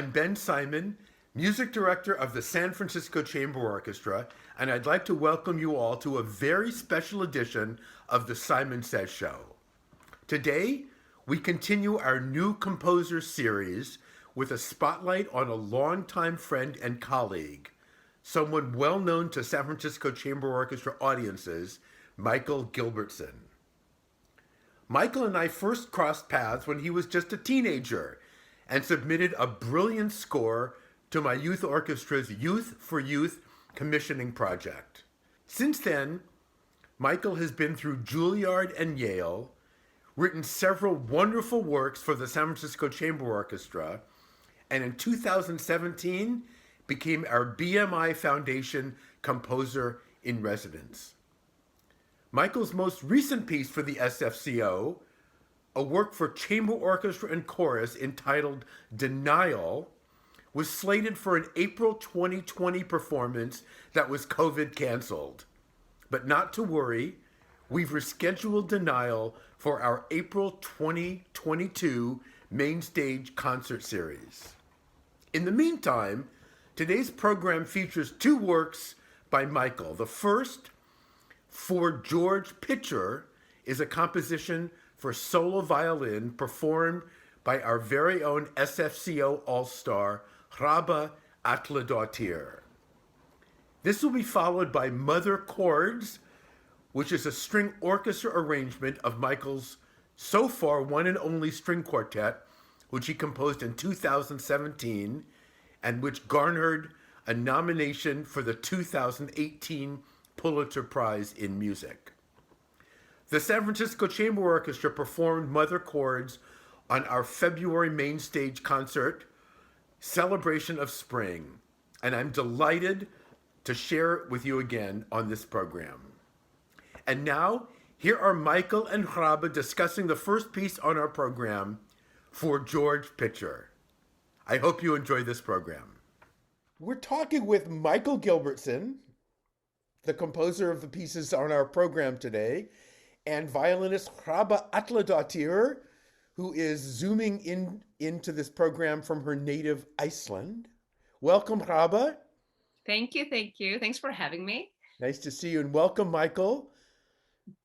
I'm Ben Simon, Music Director of the San Francisco Chamber Orchestra, and I'd like to welcome you all to a very special edition of the Simon Says Show. Today, we continue our new composer series with a spotlight on a longtime friend and colleague, someone well known to San Francisco Chamber Orchestra audiences, Michael Gilbertson. Michael and I first crossed paths when he was just a teenager and submitted a brilliant score to my youth orchestra's Youth for Youth commissioning project. Since then, Michael has been through Juilliard and Yale, written several wonderful works for the San Francisco Chamber Orchestra, and in 2017 became our BMI Foundation Composer-in Residence. Michael's most recent piece for the SFCO, a work for chamber orchestra and chorus entitled Denial, was slated for an April 2020 performance that was COVID canceled. But not to worry, we've rescheduled Denial for our April 2022 main stage concert series. In the meantime, today's program features two works by Michael. The first, For George Pitcher, is a composition for solo violin performed by our very own SFCO All Star, Hrabba Atladottir. This will be followed by Mother Chords, which is a string orchestra arrangement of Michael's so far one and only string quartet, which he composed in 2017 and which garnered a nomination for the 2018 Pulitzer Prize in Music. The San Francisco Chamber Orchestra performed Mother Chords on our February main stage concert, Celebration of Spring, and I'm delighted to share it with you again on this program. And now, here are Michael and Hrabba discussing the first piece on our program, For George Pitcher. I hope you enjoy this program. We're talking with Michael Gilbertson, the composer of the pieces on our program today, and violinist Hrabba Atladottir, who is zooming into this program from her native Iceland. Welcome, Hrabba. Thank you. Thanks for having me. Nice to see you, and welcome, Michael.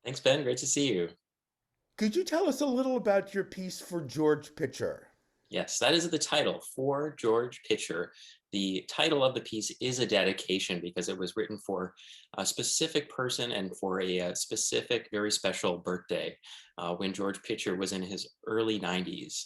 Thanks, Ben. Great to see you. Could you tell us a little about your piece For George Pitcher? Yes, that is the title, For George Pitcher. The title of the piece is a dedication because it was written for a specific person and for a specific, very special birthday when George Pitcher was in his early 90s.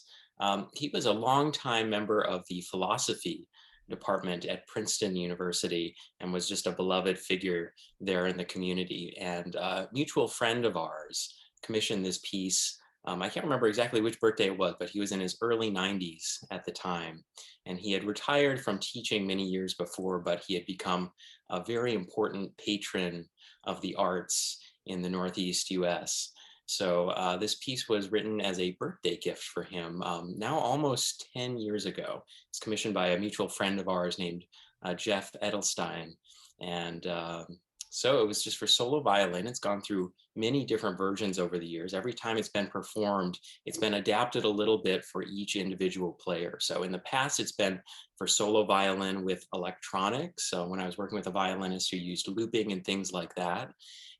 He was a longtime member of the philosophy department at Princeton University and was just a beloved figure there in the community. And a mutual friend of ours commissioned this piece. I can't remember exactly which birthday it was, but he was in his early 90s at the time. And he had retired from teaching many years before, but he had become a very important patron of the arts in the Northeast US. So this piece was written as a birthday gift for him now almost 10 years ago. It's commissioned by a mutual friend of ours named Jeff Edelstein. And so it was just for solo violin. It's gone through many different versions over the years. Every time it's been performed, it's been adapted a little bit for each individual player. So in the past, it's been for solo violin with electronics. So when I was working with a violinist who used looping and things like that.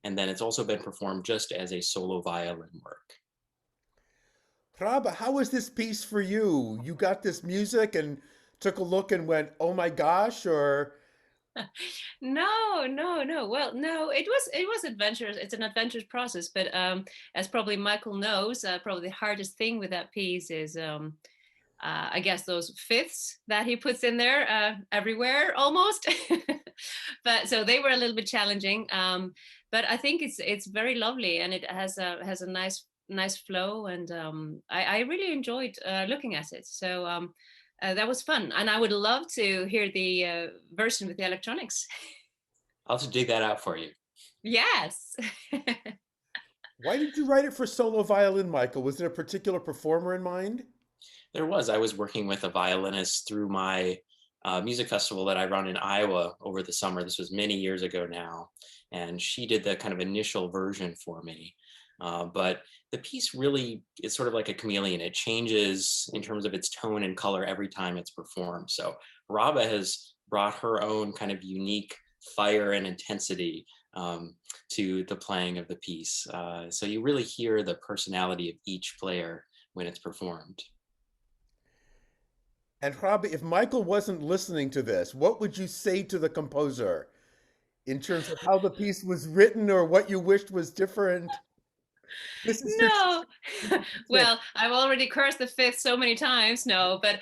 And then it's also been performed just as a solo violin work. Hrabba, how was this piece for you? You got this music and took a look and went, oh my gosh, or... No. Well, no, it was adventurous. It's an adventurous process, but as probably Michael knows, probably the hardest thing with that piece is, I guess, those fifths that he puts in there everywhere almost. But so they were a little bit challenging. But I think it's very lovely, and it has a nice flow, and I really enjoyed looking at it. So. That was fun. And I would love to hear the version with the electronics. I'll have to dig that out for you. Yes. Why did you write it for solo violin, Michael? Was there a particular performer in mind? There was. I was working with a violinist through my music festival that I run in Iowa over the summer. This was many years ago now. And she did the kind of initial version for me. But the piece really is sort of like a chameleon. It changes in terms of its tone and color every time it's performed. So Hrabba has brought her own kind of unique fire and intensity to the playing of the piece. So you really hear the personality of each player when it's performed. And Hrabba, if Michael wasn't listening to this, what would you say to the composer in terms of how the piece was written or what you wished was different? This is your No. tip. Well, I've already cursed the fifth so many times. No, but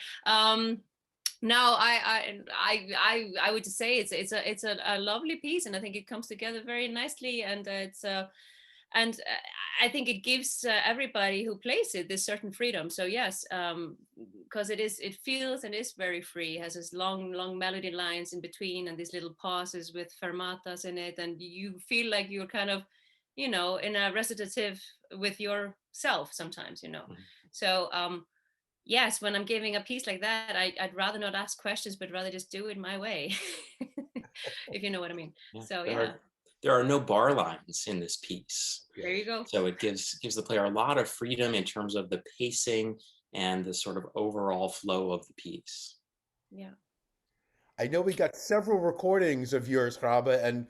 no, I would just say it's a lovely piece, and I think it comes together very nicely, and I think it gives everybody who plays it this certain freedom. So yes, because it feels and is very free. It has this long melody lines in between and these little pauses with fermatas in it, and you feel like you're kind of, in a recitative with yourself sometimes. So yes, when I'm giving a piece like that, I'd rather not ask questions, but rather just do it my way, if you know what I mean. Yeah. So yeah, There are no bar lines in this piece. there you go. So it gives the player a lot of freedom in terms of the pacing and the sort of overall flow of the piece. Yeah. I know we got several recordings of yours, Hrabba, and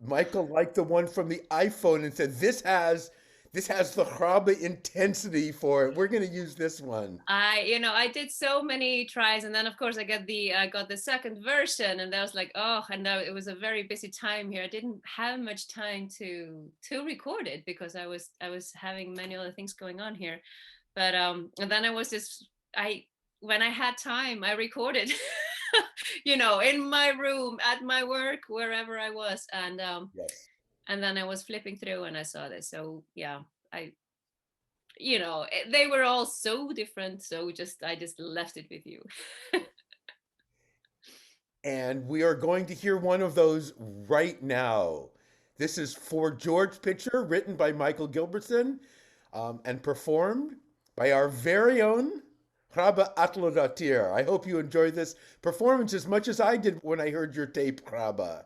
Michael liked the one from the iPhone and said, this has the Hrabba intensity for it. We're going to use this one. I did so many tries, and then of course I got the second version, and I was like, oh, and now it was a very busy time here. I didn't have much time to record it because I was having many other things going on here. But and then when I had time, I recorded, in my room, at my work, wherever I was, and Yes. and then I was flipping through and I saw this. So yeah, they were all so different. So I just left it with you. And we are going to hear one of those right now. This is For George Pitcher, written by Michael Gilbertson, and performed by our very own Hrabba Atladottir. I hope you enjoyed this performance as much as I did when I heard your tape, Hrabba.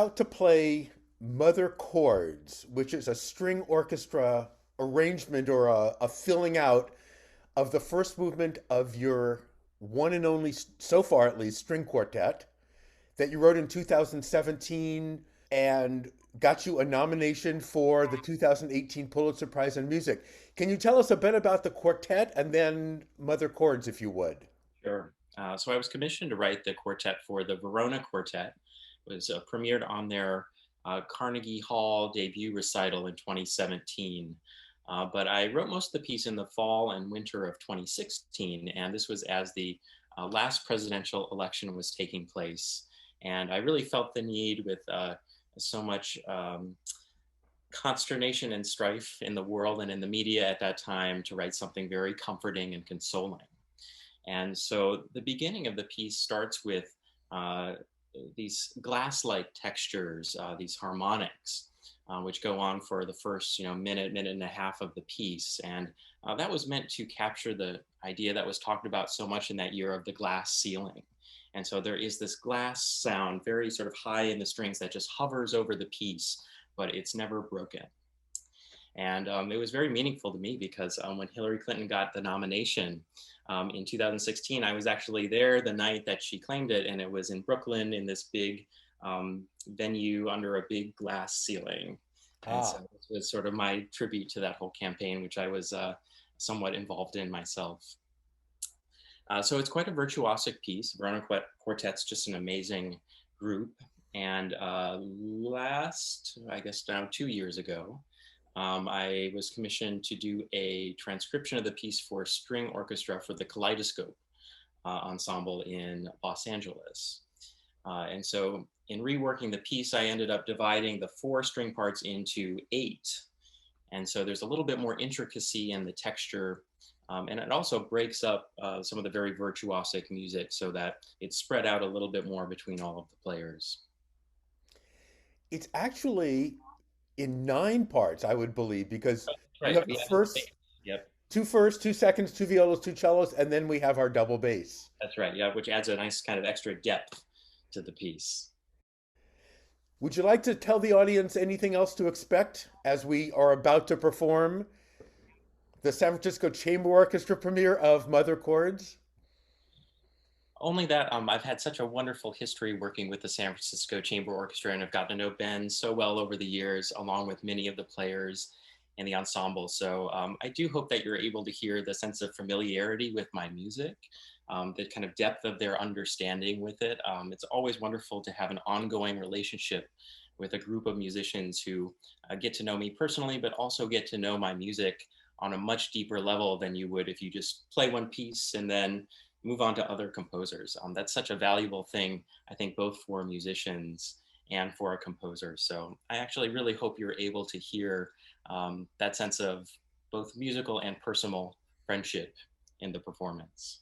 about to play Mother Chords, which is a string orchestra arrangement or a filling out of the first movement of your one and only, so far at least, string quartet that you wrote in 2017 and got you a nomination for the 2018 Pulitzer Prize in Music. Can you tell us a bit about the quartet and then Mother Chords, if you would? Sure. So I was commissioned to write the quartet for the Verona Quartet. It was premiered on their Carnegie Hall debut recital in 2017. But I wrote most of the piece in the fall and winter of 2016, and this was as the last presidential election was taking place. And I really felt the need with so much consternation and strife in the world and in the media at that time to write something very comforting and consoling. And so the beginning of the piece starts with these glass-like textures, these harmonics, which go on for the first minute and a half of the piece. And that was meant to capture the idea that was talked about so much in that year of the glass ceiling. And so there is this glass sound, very sort of high in the strings, that just hovers over the piece, but it's never broken. And it was very meaningful to me because when Hillary Clinton got the nomination in 2016, I was actually there the night that she claimed it, and it was in Brooklyn in this big venue under a big glass ceiling. And so it was sort of my tribute to that whole campaign, which I was somewhat involved in myself. So it's quite a virtuosic piece. Verona Quartet's just an amazing group. And I guess now 2 years ago, I was commissioned to do a transcription of the piece for string orchestra for the Kaleidoscope ensemble in Los Angeles. And so in reworking the piece, I ended up dividing the 4 string parts into 8. And so there's a little bit more intricacy in the texture. And it also breaks up some of the very virtuosic music so that it's spread out a little bit more between all of the players. It's actually in 9 parts, I would believe, because Right. you have the first, Yep. 2 firsts, 2 seconds, 2 violas, 2 cellos, and then we have our double bass. That's right. Yeah, which adds a nice kind of extra depth to the piece. Would you like to tell the audience anything else to expect as we are about to perform the San Francisco Chamber Orchestra premiere of Mother Chords? Only that I've had such a wonderful history working with the San Francisco Chamber Orchestra, and I've gotten to know Ben so well over the years, along with many of the players in the ensemble. So I do hope that you're able to hear the sense of familiarity with my music, the kind of depth of their understanding with it. It's always wonderful to have an ongoing relationship with a group of musicians who get to know me personally, but also get to know my music on a much deeper level than you would if you just play one piece and then move on to other composers. That's such a valuable thing, I think, both for musicians and for a composer. So I actually really hope you're able to hear that sense of both musical and personal friendship in the performance.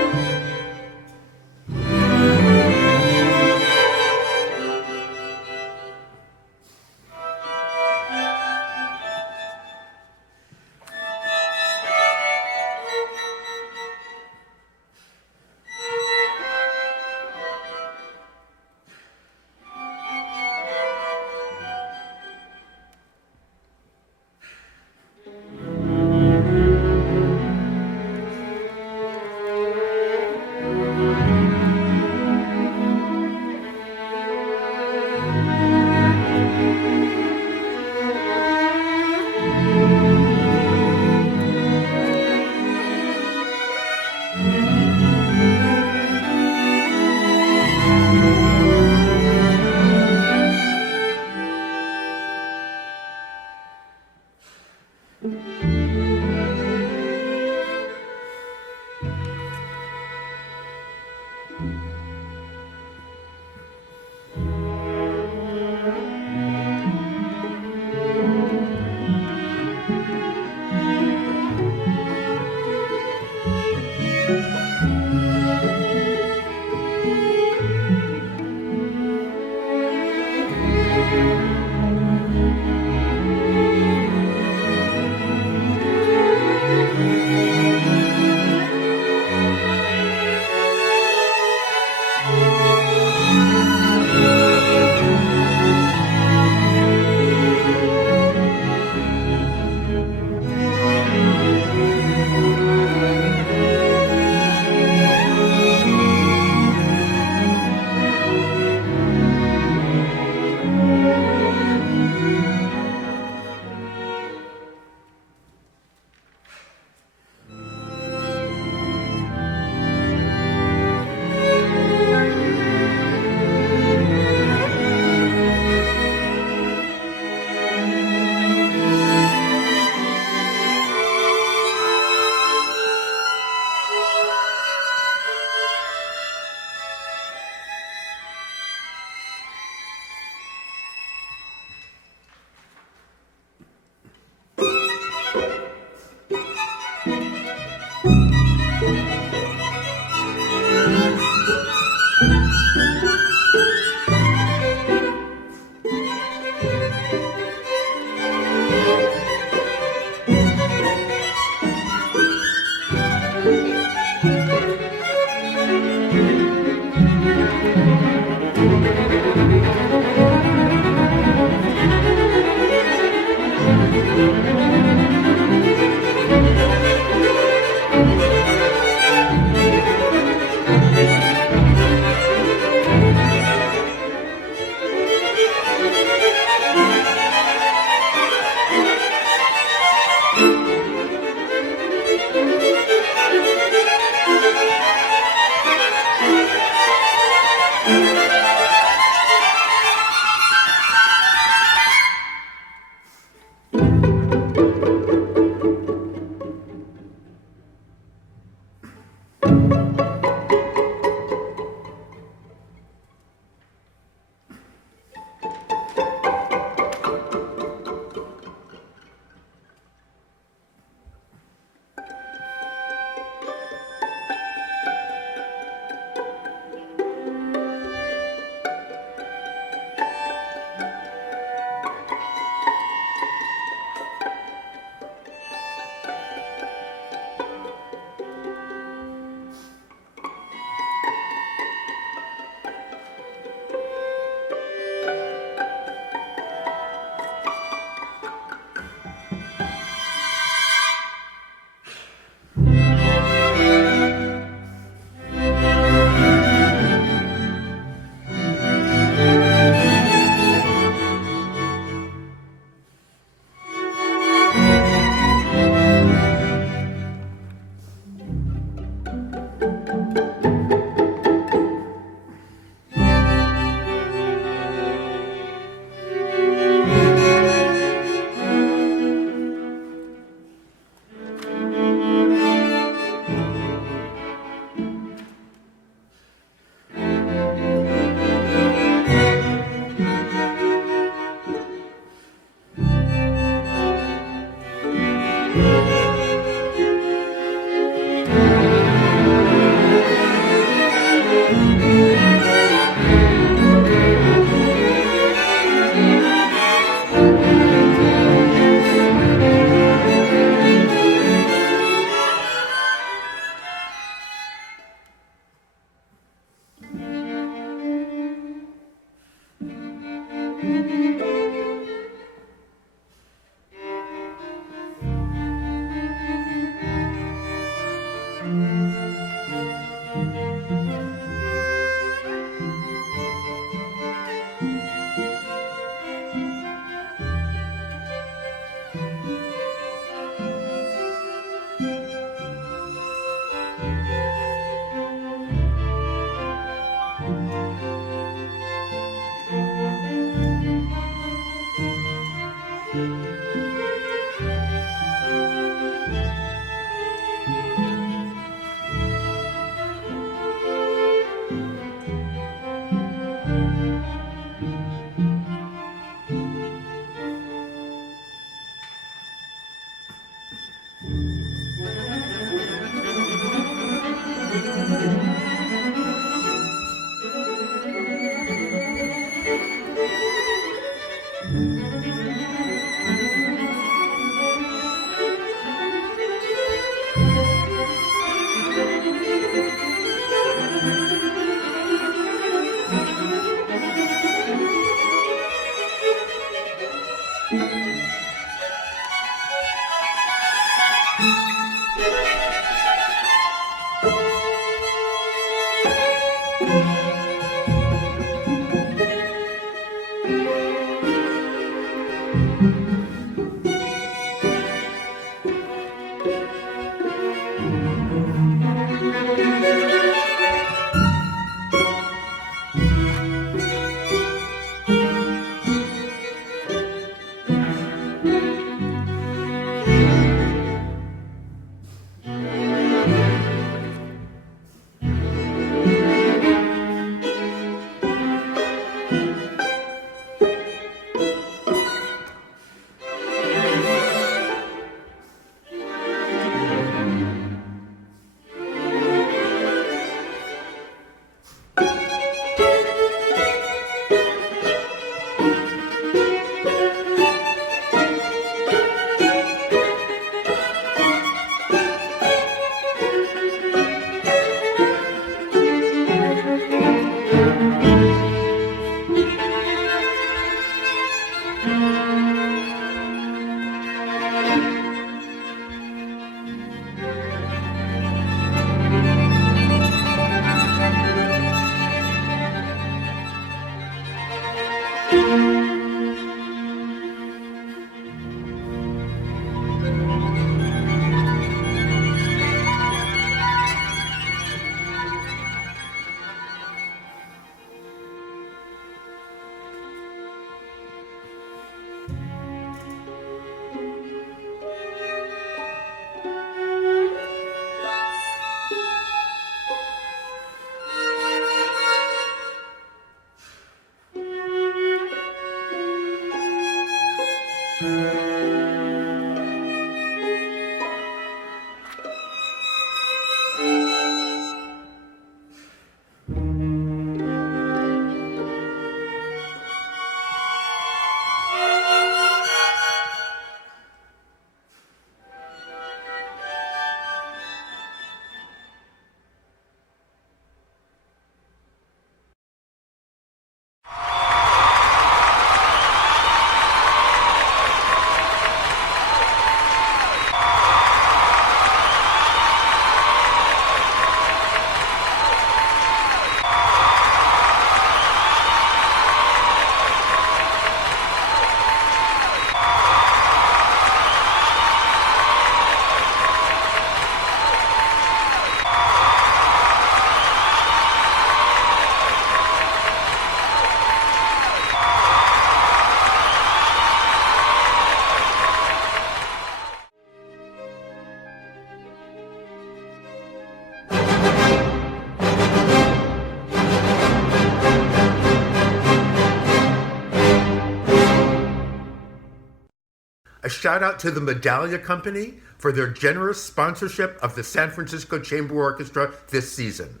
A shout out to the Medallia Company for their generous sponsorship of the San Francisco Chamber Orchestra this season.